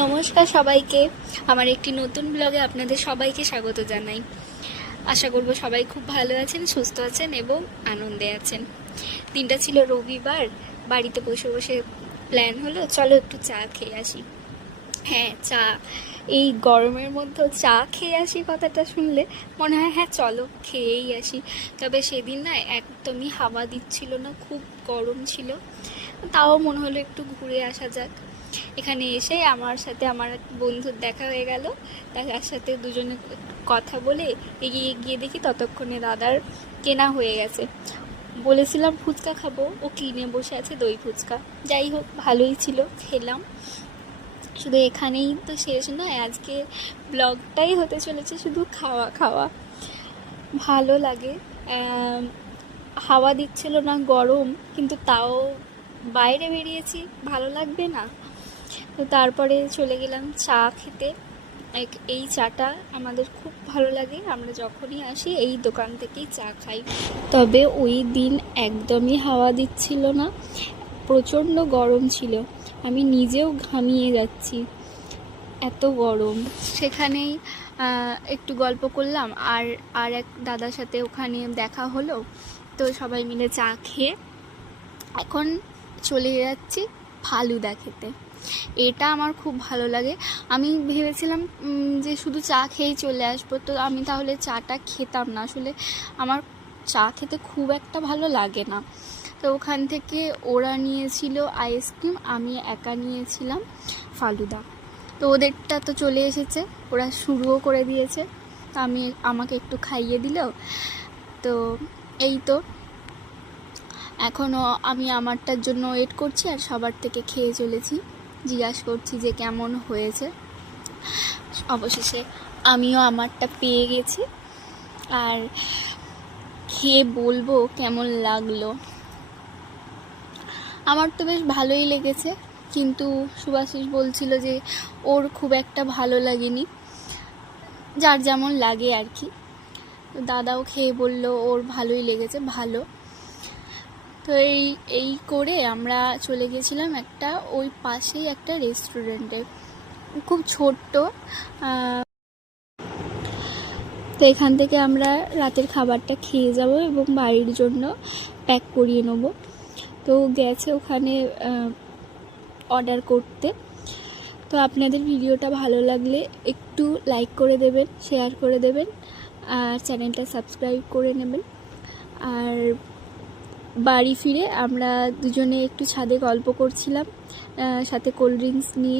নমস্কার সবাইকে, আমার একটি নতুন ব্লগে আপনাদের সবাইকে স্বাগত জানাই। আশা করব সবাই খুব ভালো আছেন, সুস্থ আছেন এবং আনন্দে আছেন। দিনটা ছিল রবিবার, বাড়িতে বসে বসে প্ল্যান হলো চলো একটু চা খেয়ে আসি। হ্যাঁ, চা, এই গরমের মধ্যেও চা খেয়ে আসি কথাটা শুনলে মনে হয় হ্যাঁ চলো খেয়েই আসি। তবে সেদিন না একদমই হাওয়া দিচ্ছিল না, খুব গরম ছিল। তাও মনে হলো একটু ঘুরে আসা যাক। এখানে এসে আমার সাথে আমার এক বন্ধুর দেখা হয়ে গেল। তার সাথে দুজনে কথা বলে এগিয়ে গিয়ে দেখি ততক্ষণে দাদার কেনা হয়ে গেছে। বলেছিলাম ফুচকা খাবো, ও কিনে বসে আছে দই ফুচকা। যাই হোক, ভালোই ছিল, খেলাম। শুধু এখানেই তো শেষ নয়, আজকে ব্লগটাই হতে চলেছে শুধু খাওয়া খাওয়া। ভালো লাগে। হাওয়া দিচ্ছিল না, গরম, কিন্তু তাও বাইরে বেরিয়েছি, ভালো লাগবে না? তো তারপরে চলে গেলাম চা খেতে। এই চাটা আমাদের খুব ভালো লাগে, আমরা যখনই আসি এই দোকান থেকেই চা খাই। তবে ওই দিন একদমই হাওয়া দিচ্ছিল না, প্রচণ্ড গরম ছিল, আমি নিজেও ঘামিয়ে যাচ্ছি, এত গরম। সেখানেই একটু গল্প করলাম, আর আর এক দাদার সাথে ওখানে দেখা হলো। তো সবাই মিলে চা খেয়ে এখন চলে যাচ্ছি ফালুদা খেতে। এটা আমার খুব ভালো লাগে। আমি ভেবেছিলাম যে শুধু চা খেয়েই চলে আসবো, তো আমি তাহলে চাটা খেতাম না। আসলে আমার চা খেতে খুব একটা ভালো লাগে না। তো ওখান থেকে ওরা নিয়েছিল আইসক্রিম, আমি একা নিয়েছিলাম ফালুদা। তো ওদেরটা তো চলে এসেছে, ওরা শুরুও করে দিয়েছে। তো আমাকে একটু খাইয়ে দিল। তো এই তো এখনও আমি আমারটার জন্য ওয়েট করছি, আর সবার থেকে খেয়ে চলেছি, জিজ্ঞাসা করছি যে কেমন হয়েছে। অবশেষে আমিও আমারটা পেয়ে গেছি, আর খেয়ে বলবো কেমন লাগলো। আমার তো বেশ ভালোই লেগেছে, কিন্তু সুভাষিস বলছিল যে ওর খুব একটা ভালো লাগেনি, যার যেমন লাগে আর কি। দাদাও খেয়ে বলল ওর ভালোই লেগেছে, ভালো। তো এই করে আমরা চলে গেছিলাম একটা ওই পাশেই একটা রেস্টুরেন্টে, খুব ছোট্ট। তো এখান থেকে আমরা রাতের খাবারটা খেয়ে যাব এবং বাড়ির জন্য প্যাক করিয়ে নেব। তো গেছে ওখানে অর্ডার করতে। তো আপনাদের ভিডিওটা ভালো লাগলে একটু লাইক করে দেবেন, শেয়ার করে দেবেন, আর চ্যানেলটা সাবস্ক্রাইব করে নেবেন। আর বাড়ি ফিরে আমরা দুজনে একটু ছাদে গল্প করছিলাম, সাথে কোল্ড ড্রিঙ্কস নিয়ে।